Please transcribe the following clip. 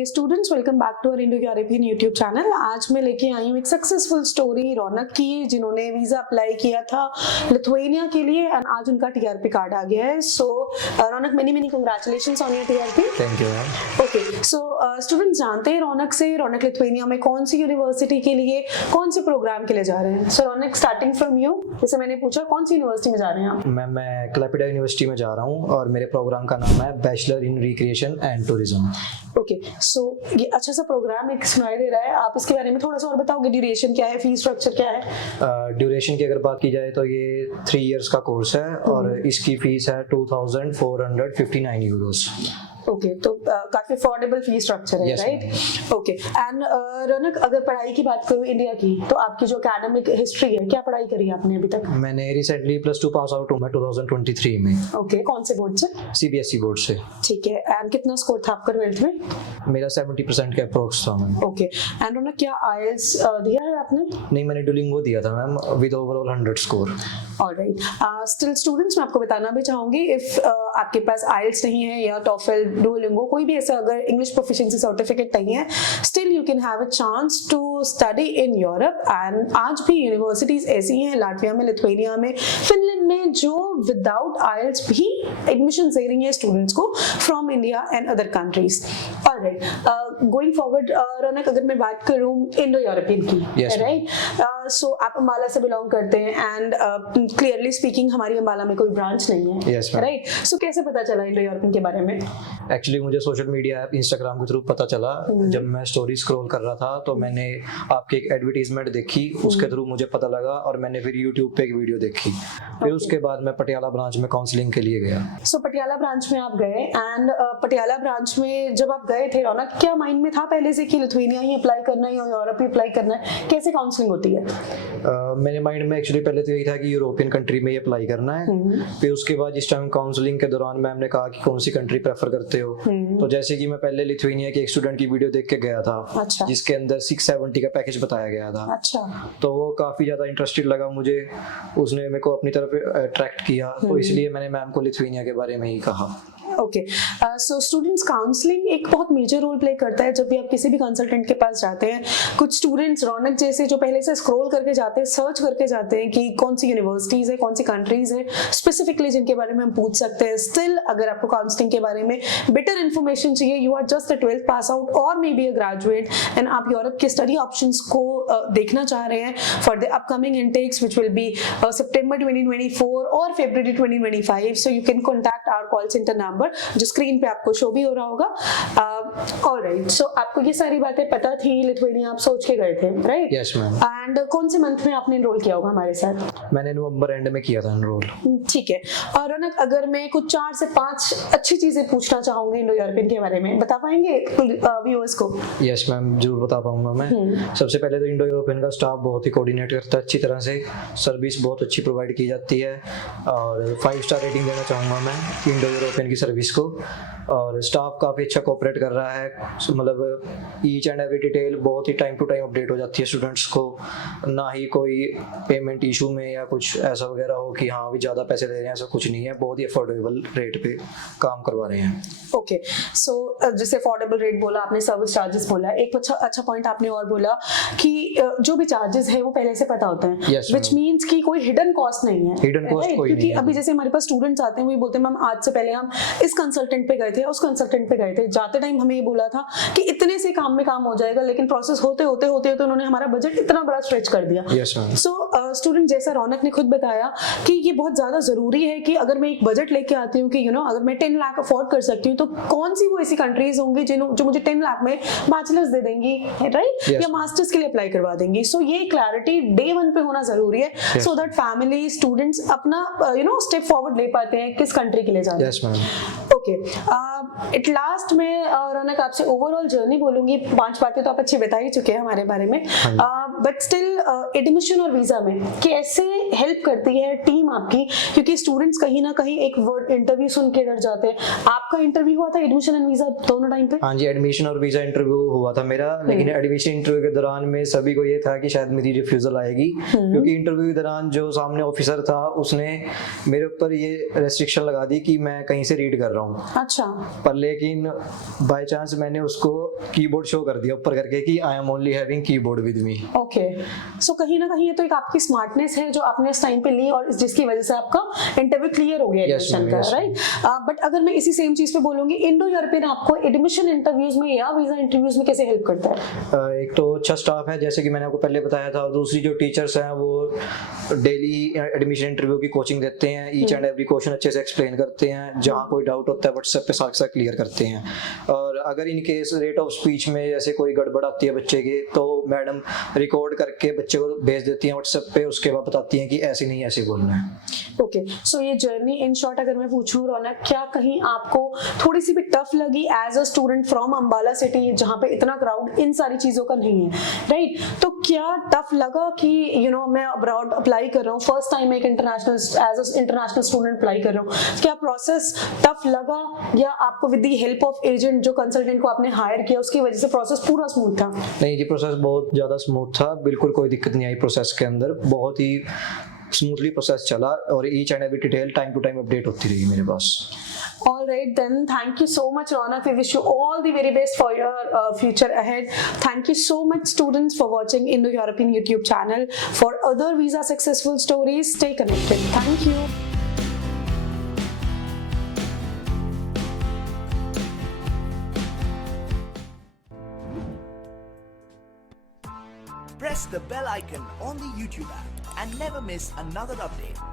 Dear students, welcome back to our Indo European YouTube channel. आज मैं लेके आई हूँ एक सक्सेसफुल स्टोरी रौनक की, जिन्होंने वीजा अप्लाई किया था लिथुआनिया के लिए एंड आज उनका टीआरपी कार्ड आ गया है। So Raunak, many congratulations on your TRP. Thank you ma'am. Okay, so students जानते हैं रौनक से, रौनक लिथुआनिया में कौन सी यूनिवर्सिटी के लिए, कौन से प्रोग्राम के लिए जा रहे हैं? सो रौनक, स्टार्टिंग फ्रॉम यू, जैसे मैंने पूछा कौन सी यूनिवर्सिटी में जा रहे हैं आप? मैम, मैं क्लैपिडा यूनिवर्सिटी में जा रहा हूँ और मेरे प्रोग्राम का नाम है bachelor in recreation and tourism. Okay, so ये अच्छा सा प्रोग्राम एक सुनाई दे रहा है, आप इसके बारे में थोड़ा सा और बताओगे? ड्यूरेशन क्या है, फीस स्ट्रक्चर क्या है? ड्यूरेशन की अगर बात की जाए तो ये 3 इयर्स का कोर्स है और इसकी फीस है 2459 यूरोस। ओके, तो काफी अफोर्डेबल फी स्ट्रक्चर है, राइट? ओके, एंड रौनक, अगर पढ़ाई की बात करूँ इंडिया की, तो आपकी जो एकेडमिक हिस्ट्री है, क्या पढ़ाई करी आपने अभी तक? मैंने रिसेंटली +2 पास आउट हूँ मैं 2023 में। ओके, कौन से बोर्ड से? सीबीएसई बोर्ड से। ठीक है, एंड कितना स्कोर था आपका 12th में? मेरा 70% का अप्रोक्स था मैम। ओके, एंड रौनक, क्या आईएलटीएस दिया है आपने? नहीं, मैंने डुओलिंगो दिया था ma'am with overall 100 score. Alright, still students, मैं आपको बताना भी चाहूंगी, इफ आपके पास आईएलटीएस नहीं है या टॉफल, डुओलिंगो, कोई भी ऐसा अगर इंग्लिश प्रोफिशिएंसी सर्टिफिकेट नहीं है, still you can have a chance to study in Europe. And आज भी यूनिवर्सिटीज ऐसी हैं लाटविया में, लिथुआनिया में, फिनलैंड में, जो विदाउट आईएलटीएस भी एडमिशन दे रही है स्टूडेंट्स को from India and other countries. Alright, going forward Raunak, अगर मैं बात करूं इंडो यूरोपियन की, राइट? सो आप अंबाला से बिलोंग करते हैं एंड क्लियरली स्पीकिंग हमारी अंबाला में कोई ब्रांच नहीं है, राइट? सो कैसे पता चला इंडो यूरोपियन के बारे में? एक्चुअली मुझे सोशल मीडिया ऐप इंस्टाग्राम के थ्रू पता चला। जब मैं स्टोरी स्क्रॉल कर रहा था तो मैंने आपकी एक एडवर्टीजमेंट देखी, उसके थ्रू मुझे पता लगा और मैंने फिर यूट्यूब पे एक वीडियो देखी। फिर उसके बाद मैं पटियाला ब्रांच में काउंसलिंग के लिए गया। सो पटियाला ब्रांच में आप गए एंड पटियाला ब्रांच में जब आप गए थे रौनक, क्या माइंड में था पहले से कि लिथुआनिया ही अप्लाई करना है या यूरोप ही अप्लाई करना है? कैसे काउंसलिंग होती है? मेरे माइंड में एक्चुअली पहले तो यही था कि यूरोपियन कंट्री में ही अप्लाई करना है। फिर उसके बाद जिस टाइम काउंसलिंग के दौरान मैम ने कहा कि कौन सी कंट्री प्रेफर करते हो, तो जैसे कि मैं पहले लिथुआनिया के एक स्टूडेंट की वीडियो देख के गया था। अच्छा। जिसके अंदर 670 का पैकेज बताया गया था। अच्छा। तो वो काफी ज्यादा इंटरेस्टेड लगा मुझे, उसने मेरे को अपनी तरफ अट्रैक्ट किया, तो इसलिए मैंने मैम को लिथुआनिया के बारे में ही कहा। ओके, सो स्टूडेंट्स, काउंसलिंग एक बहुत मेजर रोल प्ले करता है जब भी आप किसी भी कंसल्टेंट के पास जाते हैं। कुछ स्टूडेंट्स रौनक जैसे जो पहले से स्क्रॉल करके जाते हैं, सर्च करके जाते हैं कि कौन सी यूनिवर्सिटीज है, कौन सी कंट्रीज है स्पेसिफिकली जिनके बारे में हम पूछ सकते हैं। स्टिल अगर आपको काउंसलिंग के बारे में बेटर इन्फॉर्मेशन चाहिए, you are just a 12th pass out और may be a graduate and आप यूरोप के स्टडी ऑप्शंस को देखना चाह रहे हैं for the upcoming intakes which will be September 2024 और February 2025, so you can contact our call centre number जो स्क्रीन पे आपको शो भी हो रहा होगा। ऑलराइट, सो आपको ये सारी बातें पता थी, लिथुआनिया आप सोच के गए थे, राइट? Yes ma'am. एंड कौन से मंथ में आपने एनरोल किया होगा हमारे साथ? मैंने नवंबर एंड में किया था एनरोल। ठीक है, और रौनक, अगर मैं कुछ 4 से 5 अच्छी चीजें पूछना चाहूंगी इंडो यूरोपियन के बारे में, बता पाएंगे व्यूअर्स को? यस मैम, जरूर बता पाऊंगा मैं। सबसे पहले तो इंडो यूरोपियन का स्टाफ बहुत ही कोऑर्डिनेट करता है अच्छी तरह से, सर्विस बहुत अच्छी प्रोवाइड की जाती है और 5 स्टार रेटिंग देना चाहूँगा मैं इंडो यूरोपियन की सर्विस को। और स्टाफ काफ़ी अच्छा कोऑपरेट कर रहा है, मतलब ईच एंड एवरी डिटेल बहुत ही टाइम टू टाइम अपडेट हो जाती है स्टूडेंट्स को। ना ही कोई पेमेंट इशू में या कुछ ऐसा वगैरह हो कि हाँ अभी ज़्यादा पैसे दे रहे हैं, ऐसा कुछ नहीं है। बहुत ही अफोर्डेबल रेट पे काम करवा रहे हैं। ओके, सो जैसे अफोर्डेबल रेट बोला आपने, सर्विस चार्जेस बोला, एक अच्छा पॉइंट आपने और बोला कि जो भी चार्जेस है वो पहले से पता होते हैं, व्हिच मींस कि कोई हिडन कॉस्ट नहीं है। हिडन कॉस्ट कोई क्योंकि अभी जैसे हमारे पास स्टूडेंट्स आते हैं, वो बोलते हैं मैम आज से पहले हम इस कंसल्टेंट पे गए थे, उस कंसल्टेंट पे गए थे, जाते टाइम हमें ये बोला था कि इतने से काम में काम हो जाएगा, लेकिन प्रोसेस होते होते उन्होंने हमारा बजट इतना बड़ा स्ट्रेच कर दिया। सो स्टूडेंट, जैसा रौनक ने खुद बताया कि ये बहुत ज्यादा जरूरी है कि अगर मैं एक बजट लेके आती हूँ कि अगर मैं 10 लाख अफोर्ड कर सकती हूँ, तो कौन सी वो ऐसी कंट्रीज होंगी जो मुझे 10 लाख में बैचलर्स दे देंगी, राइट? या मास्टर्स के लिए अप्लाई करवा देंगी। सो ये क्लैरिटी डे 1 पे होना जरूरी है, सो दैट फैमिली स्टूडेंट्स अपना स्टेप फॉरवर्ड ले पाते हैं किस कंट्री के लिए जाना है। ओके, एट लास्ट में रौनक आपसे ओवरऑल जर्नी बोलूंगी। 5 बातें तो आप अच्छी बता ही चुके हैं हमारे बारे में, बट स्टिल एडमिशन और वीजा में कैसे हेल्प करती है टीम आपकी? क्योंकि स्टूडेंट्स कहीं ना कहीं एक वर्ड इंटरव्यू सुन के डर जाते हैं। आपका इंटरव्यू हुआ था एडमिशन एंड वीजा दोनों टाइम पे? हाँ जी, एडमिशन और वीजा इंटरव्यू हुआ था मेरा, लेकिन एडमिशन इंटरव्यू के दौरान में सभी को ये था कि शायद मेरी रिफ्यूजल आएगी, क्योंकि इंटरव्यू के दौरान जो सामने ऑफिसर था उसने मेरे ऊपर ये रेस्ट्रिक्शन लगा दी कि मैं कहीं से रीड कर रहा हूँ। अच्छा, पर लेकिन बाय चांस मैंने उसको कीबोर्ड शो कर दिया ऊपर करके कि I am only having keyboard with me. Okay. So कहीं ना कहीं ये तो एक आपकी स्मार्टनेस है जो आपने इस टाइम पे ली और जिसकी वजह से आपका इंटरव्यू क्लियर हो गया Yes, एडमिशन ma'am, का, yes, राइट। बट अगर मैं इसी सेम चीज पे बोलूंगी, इंडो यूरोपियन आपको एडमिशन इंटरव्यूज में या वीजा इंटरव्यूज में कैसे हेल्प करता है? एक तो अच्छा स्टाफ है जैसे कि मैंने आपको पहले बताया था, और दूसरी जो टीचर्स हैं वो डेली एडमिशन इंटरव्यू की कोचिंग देते हैं, ईच एंड एवरी क्वेश्चन अच्छे से एक्सप्लेन करते हैं, जहाँ कोई डाउट होता है व्हाट्सएप पे साथ साथ क्लियर करते हैं। और अगर in case rate of speech में जैसे कोई गड़बड़ आती है बच्चे की, तो मैडम रिकॉर्ड करके बच्चे को भेज देती हैं व्हाट्सएप पे, उसके बाद बताती हैं कि ऐसे नहीं ऐसे बोलना है। ओके। सो ये जर्नी इन शॉर्ट अगर मैं पूछूं रौनक, क्या कहीं आपको थोड़ी सी भी टफ लगी as a student from Ambala city जहाँ पे इतना क्राउड इन सारी चीजों का नहीं है, राइट? तो क्या टफ लगा कि मैं अब्रॉड अप्लाई कर रहा हूँ, फर्स्ट टाइम एक international as a international student apply कर रहा हूँ, क्या प्रोसेस टफ लगा या आपको with the help of agent जो कंसल्टेंट को आपने हायर किया उसकी वजह से प्रोसेस पूरा स्मूथ था? नहीं जी, प्रोसेस बहुत ज़्यादा स्मूथ था, बिल्कुल कोई दिक्कत नहीं आई प्रोसेस के अंदर, बहुत ही स्मूथली प्रोसेस चला और each and every detail time to time update होती रही मेरे पास। All right, then thank you so much, Ronak. We wish you all the very best for your future ahead. Thank you so much, students, for watching Indo-European YouTube channel. For other visa successful stories, stay connected. Thank you. Press the bell icon on the YouTube app and never miss another update.